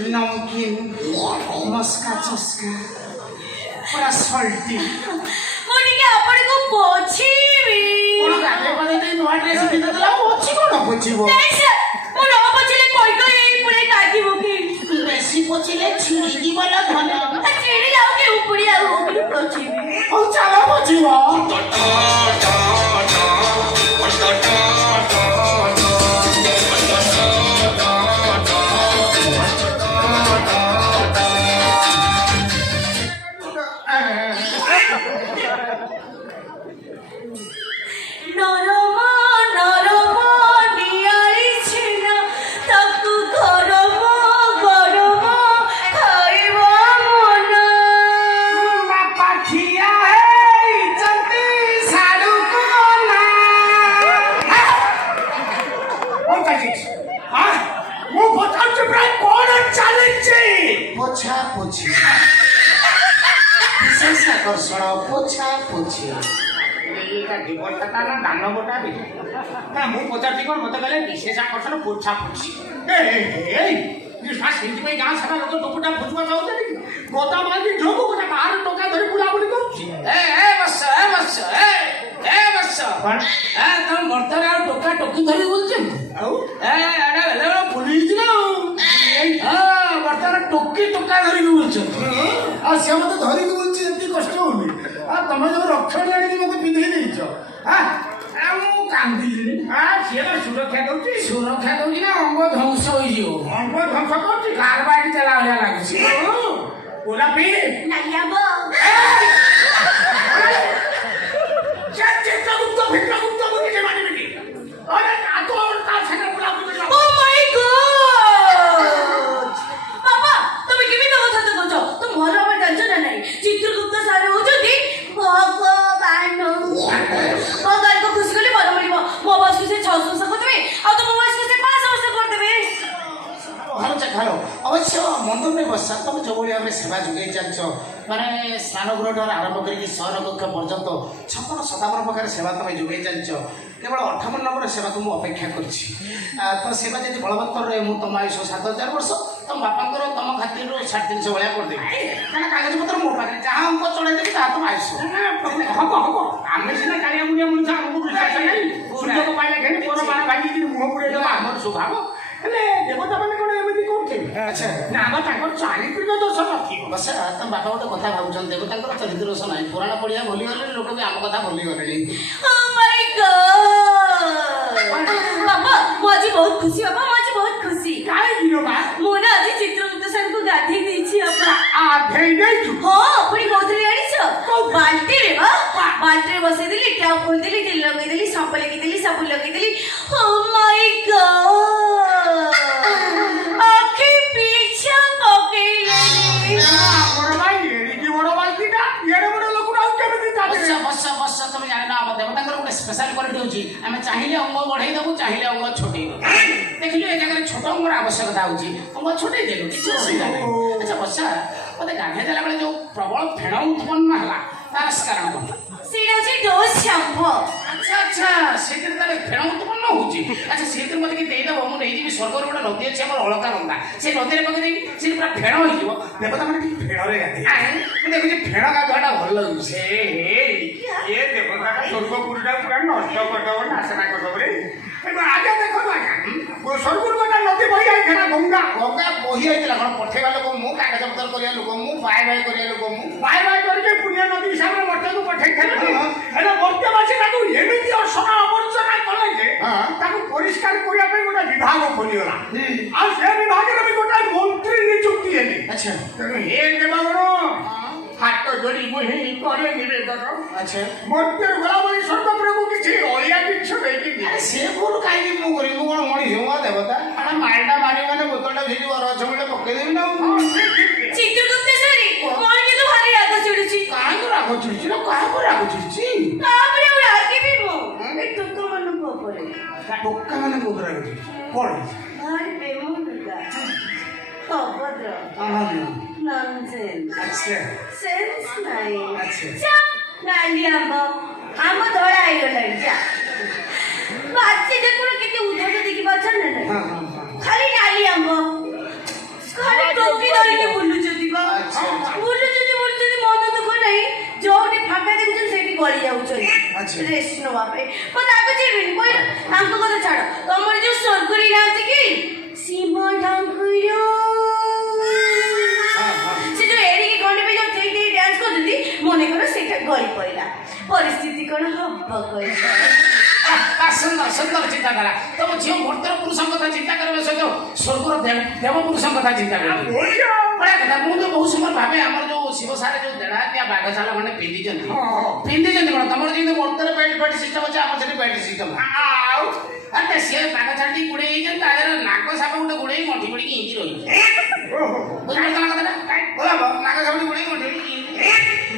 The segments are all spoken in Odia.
नमकीन मस्का चस्का पूरा सल्टी मुझे आपण को पोछीबी कोन गाले पदे दे नुआ ड्रेस पिन दला पोछी कोन पोछीबो नहीं सर मु न पोछिले कोई को एई पुरे काकी बोकी बेसी पोछिले छिड़ी दी वाला धन चिड़ी जाओ के ऊपरी आ ऊपरी पोछीबी ओ चला पोछीबो पोछा पोछी विशेष आकर्षण पोछा पोछी ये का डिवोट था ना दानो बोटा भी ना मुंह पोछा ठीक और मत गले विशेष आकर्षण पोछा पोछी ए ये सास हिंदी में गांव सारा लोग टोपटा फुचवा जाओ दे गोता मार के जोगो को बाहर टोका धरी बुलाबुली करूची बस पण तुम बर्तन आ टोका टोकी धरी बोलछन औ एडा वेले पुलिस ना बर्तन टोकी टोका धरी बोलछन आ से मते धरी बोलछ एती कष्ट होनी आ तमे जो रक्षण लाडी मते पिधई देइछो हां मु कांदिली सिए सुरक्षा दउची ना अंग ध्वंस होई जियो अंग ध्वंस करची कारबाडी चला होया लागसी गोलापी नलिया बो भित्रगुप्त मुनि के माने बेटी अरे कातो और का सके बुलाबुली ओ माय गॉड पापा তুমি কি বিনা কথা তো কছো তো মোর আমার জানছো না নাই চিত্রগুপ্ত স্যার হউছতি ভগবান ভগবান को खुश करले बड़ मरिबो मो बस से 600 वर्ष करदेबे आ तो मो बस से 500 वर्ष करदेबे खालो अवश्य मंदिर में बसा तुम जो भाव में सेवा जोगे चलछ माने स्नान गृह आरंभ करके 100 कक्ष पर्यंत 56 57 प्रकार सेवा तुम जोगे चलछ केवल 58 नंबर सेवा को मुझे अपेक्षा करछि तो सेवा जब बलवत्तर रहे मुझे तुम आयुष 7000 वर्ष तुम बापा तुम खातिर 350 भाया करदेवी क्या कागज पत्र मो पाखे जहाँ अंक चढ़ाई देवी तुम आयुष हम आम सीना कालिया मुनिया मनुष्य आमको विश्वास नहीं सूर्य को पाइला घेनी पर बाण भागी मुह पुरे आम स्वभाव हेले देवता मैंने कौन एमती करते अच्छा ना आम चारित्रिक दोष नथी बस तुम बापा गोटे कथा भावुन देवता चरित्र दोष ना पुराण पढ़िया भूली गले लोक भी आम कथा भूली गले ओ माय गॉड पापा मुझे बहुत खुशी पापा मुझे बहुत खुशी काय दिनो बा मो ना आज चित्रगुप्त सर को गाधी देछि अपना आधे देछु हां पुरी गोथली आनी छ बाल्टी रे बाल्टी रे बसे दिली ट्याप खोल दिली तेल लगे दिली सांप लगे दिली साबुन लगे दिली ओ माय गॉड आखे पीछे पकेले मोर भाई एडी की बड़ बाल्टीटा एडे बड़ लोक आउ केबे ताते बस तुम जाने ना अब देवता गोटे स्पेशल क्वालिटी होची हमें चाहिए अंग बढ़ाई देबू चाहिए अंग छोटे देखियो ए जगह छोट अंगर आवश्यकता होची अंग छोटे देलु किछ असुविधा नहीं अच्छा बसा मते गाधे देला बेले जो प्रबल फेण उत्पन्न हला तार कारण कोन सीधा से डोज शैम्पू अच्छा सेतिर तारे फेण उत्पन्न होची अच्छा सेतिर मते कि देई दबो मु नै जी स्वर्गर गोटे नदी अछि हमर अलका रंगा से नदी रे पके देई से पूरा फेण होई जीवो देवता माने ठीक फेण रे गाधे मु देखि जे फेण गाधुआटा भल लागु से ये देवता का स्वर्गपुरटा पूरा नष्ट करदब नाशना करदब रे आगे देखो ना स्वर्गपुर गोटा नदी बही आई खेना गंगा बही आइला कोन पठेवा लोक मु कागज पत्र करिया लोक मु बाय करिया लोक मु बाय करके पुण्य नदी हिसाब रे मठे को पठै खेना एना मर्त्यवासी ताकू एमिति असना अवर्जना कले जे ताकू परिष्कार करिया पे गोटा विभाग खोलियोला आ से विभाग रे भी गोटा मंत्री नियुक्ति हेली अच्छा हे देवागण हाथ जोड़ी मुही करे निवेदन अच्छा मर्त्य गलाबली स्वर्ग प्रभु किछि अलिया किछ देकी अरे से बोल काई मु करी मु कोन मणि हेवा देवता अरे मारडा मारी माने बोतलटा भिडी रछ मुले पके देबी ना चित्रगुप्त सरी मोर के तो भारी राग चिड़ुची काहे को राग चिड़ुची ना काहे को राग चिड़ुची तापरे रागी भी मो ए टोका मन को परे टोका माने को राग चिड़ुची पड़े भारी बेमुंडा अभद्र नॉनसेंस अच्छा सेंस नहीं अच्छा चा नाली आम धड़ा आईगला जा बाच्चे देखो ना कितने उधर देखी पाछन ना खाली नाली आम खाली ଯାଉଛନ୍ତି ରେଷ୍ଟ ନେବା ପାଇଁ ମୁଁ ତାକୁ ଯିବିନି କହିଲ ତାଙ୍କ କଥା ଛାଡ ତମର ଯୋଉ ସ୍ୱର୍ଗରେ ନାହାନ୍ତି କି ସୀମା ଠାକୁର ସେ ଯୋଉ ଏଡ଼ିକି ଖଣ୍ଡେ ପାଇଁ ଯୋଉ ଥେଇ ଥେଇ ଡ୍ୟାନ୍ସ କରୁଛନ୍ତି ମନେକର ସେଇଟା ଗଳି ପଡ଼ିଲା ପରିସ୍ଥିତି କ'ଣ ହବ କହିଲ ସୁନ୍ଦର ସୁନ୍ଦର ଚିନ୍ତାଧାରା ତମ ଝିଅ ମୂର୍ତ୍ତର ପୁରୁଷଙ୍କ କଥା ଚିନ୍ତା କରିବା ସହିତ ସ୍ୱର୍ଗର ଦେବ ପୁରୁଷଙ୍କ କଥା ଚିନ୍ତା କରୁଛି ବଢିଆ କଥା ମୁଁ ତ ବହୁତ ସମୟ ଭାବେ ଆମର ଯୋଉ ଶିବ ସାରେ ଯୋଉ ଦେଢାତିଆ ବାଘଶାଳ ଖଣ୍ଡେ ପିନ୍ଧିଛନ୍ତି କ'ଣ ତମର ଯେମିତି ମୂର୍ତ୍ତର ବେଲ୍ଟ ଫେଲ୍ଟ ସିଷ୍ଟମ ଅଛି ଆମର ସେଠି ବେଲ୍ଟ ସିଷ୍ଟମ ଆଉ ଆରେ ସିଏ ବାଘଶାଳଟି ଗୁଡେଇ ହେଇଛନ୍ତି ତା ଦେହରେ ନାଗ ସାପ ଗୋଟେ ଗୁଡେଇ ଗଣ୍ଠି ପଡିକି ଇନ୍ତି ରହିଛି ବୁଝିପାରୁଛ ନା କଥାଟା ନାଗ ସାପଟି ଗୁଡେଇ ଗଣ୍ଠି ପଡିକି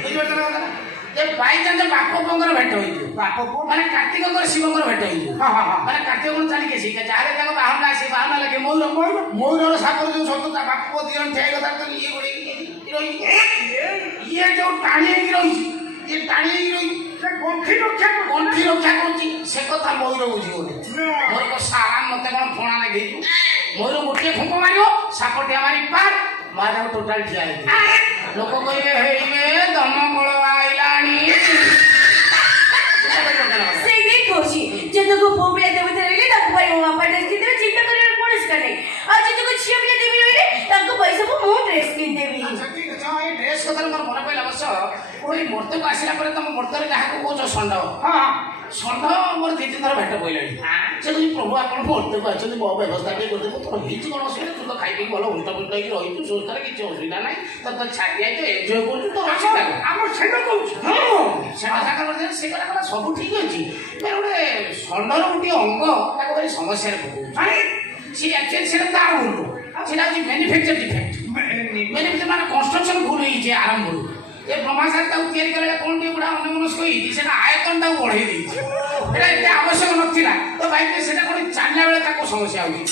ବୁଝିପାରୁଛ ନା କଥାଟା ଯେ ବାଇଚାନ୍ସ ବାପ ପୁଅଙ୍କର ଭେଟ ହେଇଯିବ ବାପ ପୁଅ ମାନେ କାର୍ତ୍ତିକଙ୍କର ଶିବଙ୍କର ଭେଟ ହେଇଯିବ ମାନେ କାର୍ତ୍ତିକ କଣ ଚାଲିକି ଶିଖେ ଯାହାହେଲେ ତାଙ୍କ ବାହାନା ଆସି ବାହାନା ଲାଗେ ମୟୂରର ସାପର ଯୋଉ ଶତ୍ରୁତା ବାପ ପୁଅ ଦି ଜଣ ଠିଆ କଥା ତ ଇଏ ରହିଛି ଇଏ ଯୋଉ ଟାଣି ହେଇକି ରହିଛି ଇଏ ଟାଣି ହେଇକି ରହିଛି ଗଣ୍ଠି ରକ୍ଷା କରୁଛି ସେ କଥା ମୟୂର ବୁଝିବନି ମୋର ସାରା ମତେ କଣ ଫଣା ଲାଗେଇଛୁ ମୟୂର ଗୋଟିଏ ଖୁମ୍ପ ମାରିବ ସାପଟିଆ ମାରି ପାର ମାରାକୁ ଟୋଟାଲ ଠିଆ ହେଇଛି ଲୋକ କହିବେ ହେଇବେ ଦମକଳ ଆଇଲାଣି ସେଇଠି କହୁଛି ଯେତେକ ପୁଅ ପିଲା ଦେବତା ରହିଲେ ତାଙ୍କ ପାଇଁ ମୋ ବାପା ଡ୍ରେସ୍ କିଣିଦେବେ ଚିନ୍ତା କରିବାର କୌଣସି କାରଣ ନାହିଁ ଆଉ ଯେତେକ ଝିଅ ପିଲା ଦେବୀ ରହିଲେ ତାଙ୍କ ପଇସାକୁ ମୁଁ ଡ୍ରେସ୍ କିଣିଦେବି ଡ୍ରେସ୍ କଥାରେ ମୋର ମନେ ପଡ଼ିଲା ଅବଶ୍ୟ ଏଇ ମୂର୍ତ୍ତକୁ ଆସିଲା ପରେ ତମ ମୂର୍ତ୍ତରେ ଯାହାକୁ କହୁଛ ଷଣ୍ଢ ଷଣ୍ଢ ମୋର ଦି ତିନି ଥର ଭେଟ ପଡ଼ିଲାଣି ସେ କହୁଛି ପ୍ରଭୁ ଆପଣ ମୂର୍ତ୍ତକୁ ଆସିଛନ୍ତି ମୋ ବ୍ୟବସ୍ଥା ଟିକେ କରିଦେବୁ ତୋର ହେଇଛି କ'ଣ ଅସୁବିଧା ତୁ ତ ଖାଇକି ଭଲ ଉଲ୍ଟା ପୁଲ୍ଟା ହେଇକି ରହିଛୁ ସୁସ୍ଥରେ କିଛି ଅସୁବିଧା ନାହିଁ ତ ଛାଡ଼ି ଯାଇଛୁ ଏନ୍ଜୟ କରୁଛୁ ତ ଆମର ସେଟା କହୁଛୁ ସେଟା ସାଙ୍ଗରେ ମଧ୍ୟ ସେ କଥା କଲା ସବୁ ଠିକ୍ ଅଛି ଗୋଟେ ଷଣ୍ଢର ଗୋଟିଏ ଅଙ୍ଗ ତାକୁ ଭାରି ସମସ୍ୟାରେ ପକଉଛି ସେ ଆକ୍ଚୁଆଲି ସେଟା ତାର ଭୁଲ ସେଟା ହେଉଛି ମ୍ୟାନୁଫ୍ୟାକ୍ଚର ଡିଫେକ୍ଟ ମ୍ୟାନୁଫ୍ୟାକ୍ଚର ମାନେ କନଷ୍ଟ୍ରକ୍ସନ ଭୁଲ ହେଇଛି ଆରମ୍ଭରୁ ଏ ବ୍ରହ୍ମାସାର ତାକୁ ତିଆରି କଲେ କ'ଣ ଟିକେ ଗୁଡ଼ା ଅନ୍ୟମନସ୍କ ହେଇଛି ସେଟା ଆୟତନଟାକୁ ବଢ଼େଇ ଦେଇଛି ସେଟା ଏତେ ଆବଶ୍ୟକ ନଥିଲା ତ ବାଇକ୍ ସେଟା କ'ଣ ଚାଲିଲା ବେଳେ ତାକୁ ସମସ୍ୟା ହେଉଛି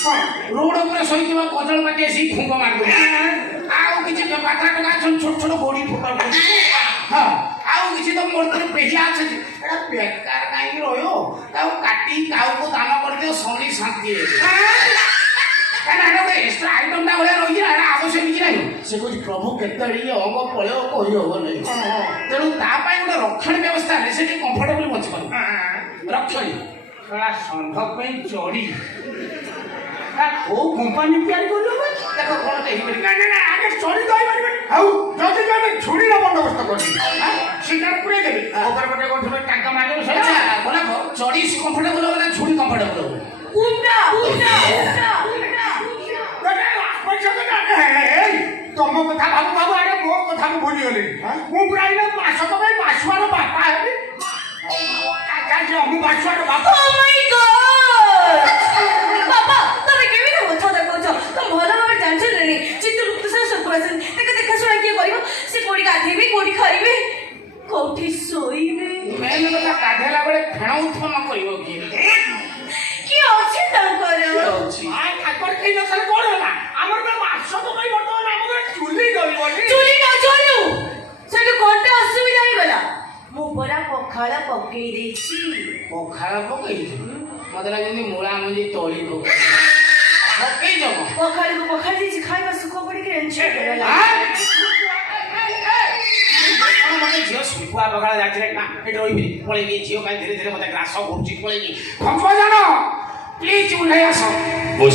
ରୋଡ ଉପରେ ଶୋଇଥିବା କଜଳ ପାଟି ଆସିକି ଫୁଙ୍କ ମାରିଦେଉଛି ଆଉ କିଛି ପାତ୍ରା ଟଙ୍କା ଅଛନ୍ତି ଛୋଟ ଛୋଟ ଗୋଡ଼ି ଫୁଟା ହଁ ଆଉ କିଛି ତ ମୂର୍ତ୍ତିରେ ପେହିଆ ଅଛି ଏଟା ବେକାର କାହିଁକି ରହିବ ତାକୁ କାଟି କାଉକୁ ଦାନ କରିଦିଅ ଶନି ଶାନ୍ତି ଗୋଟେ ଏକ୍ସଟ୍ରା ଆଇଟମଟା ଭଳିଆ ରହିଛି ନା ଏଟା ଆବଶ୍ୟକ କିଛି ନାହିଁ ସେ କହୁଛି ପ୍ରଭୁ କେତେବେଳେ ଇଏ ଅଙ୍ଗ ପଳେଇବ କହି ହବ ନାହିଁ ତେଣୁ ତା ପାଇଁ ଗୋଟେ ରକ୍ଷଣ ବ୍ୟବସ୍ଥା ହେଲେ ସେ ଟିକେ କମ୍ଫର୍ଟେବଲି ବଞ୍ଚିପାରିବ ରକ୍ଷଣୀ ଷଣ୍ଢ ପାଇଁ ଚଢି କୋଉ କମ୍ପାନୀ ତିଆରି କରିବ ଦେଖ କ'ଣ ହେଇପାରିବ ଆଗେ ଚଢି କହିପାରିବନି ଆଉ ଯଦି ଜଣେ ଛୁରୀର ବନ୍ଦୋବସ୍ତ କରିଛି ସେଟା ପୁରେଇ ଦେବେ ଉପରେ ଗୋଟେ ଗୋଟେ ଟାଙ୍କା ମାରିବ ଗୋଲାପ ଚଢି କମ୍ଫର୍ଟେବଲ ହବ ନା ଛୁରୀ କମ୍ଫର୍ଟେବଲ ହବ ତମ କଥା ଭାବୁ ଭାବୁ ଆରେ ମୋ କଥା ମୁଁ ଭୁଲିଗଲି ମୁଁ ପୁରା ମାସକ ପାଇଁ ମାସୁଆର ବାପା ହେବି ମୁଁ ମାସୁଆର ବାପା ବାପା ତମେ କେମିତି କଥା କହୁଛ ତମ ଭଲ ଭାବରେ ଜାଣିଛ ନା ଚିତ୍ରଗୁପ୍ତ ସାର୍ ସବୁ ଆସନ୍ତି ତାଙ୍କ ଦେଖାଶୁଣା କିଏ କରିବ ସେ କୋଉଠି ଗାଧେଇବେ କୋଉଠି ଖାଇବେ କୋଉଠି ଶୋଇବେ ମେନ୍ କଥା ଗାଧେଇଲା ବେଳେ ଫେଣ ଉତ୍ପନ୍ନ କରିବ କିଏ ଅଛି ତାଙ୍କର ତାଙ୍କର କେହି ନଥିଲେ କ'ଣ ହେଲା ଆମର ମାସକ ପାଇଁ ବର୍ତ୍ତମାନ ଆମର ଚୁଲି ଚୁଲି ନ ଜଳୁ ସେଠୁ କଣଟା ଅସୁବିଧା ହେଇଗଲା ମୁଁ ପରା ପଖାଳ ପକେଇ ଦେଇଛି ପଖାଳ ପକେଇଛି ମତେ ଲାଗୁଛି ମୂଳା ମଞ୍ଜି ତଳି ପକେଇ ଦେବ ପଖାଳକୁ ପଖାଳ ଦେଇଛି ଖାଇବା ସୁଖ ପଡ଼ିକି ମତେ ଝିଅ ଶୁଖୁଆ ପଖାଳ ଯାচ্ছে ନା ଏଠି ରହିବି ପଳେଇବି ଝିଅ ପାଇଁ ଧୀରେ ଧୀରେ ମତେ ଗ୍ରାସ କରୁଛି ପଳେଇବି ଜାଣ ପ୍ଲିଜ ଓହ୍ଲାଇ ଆସ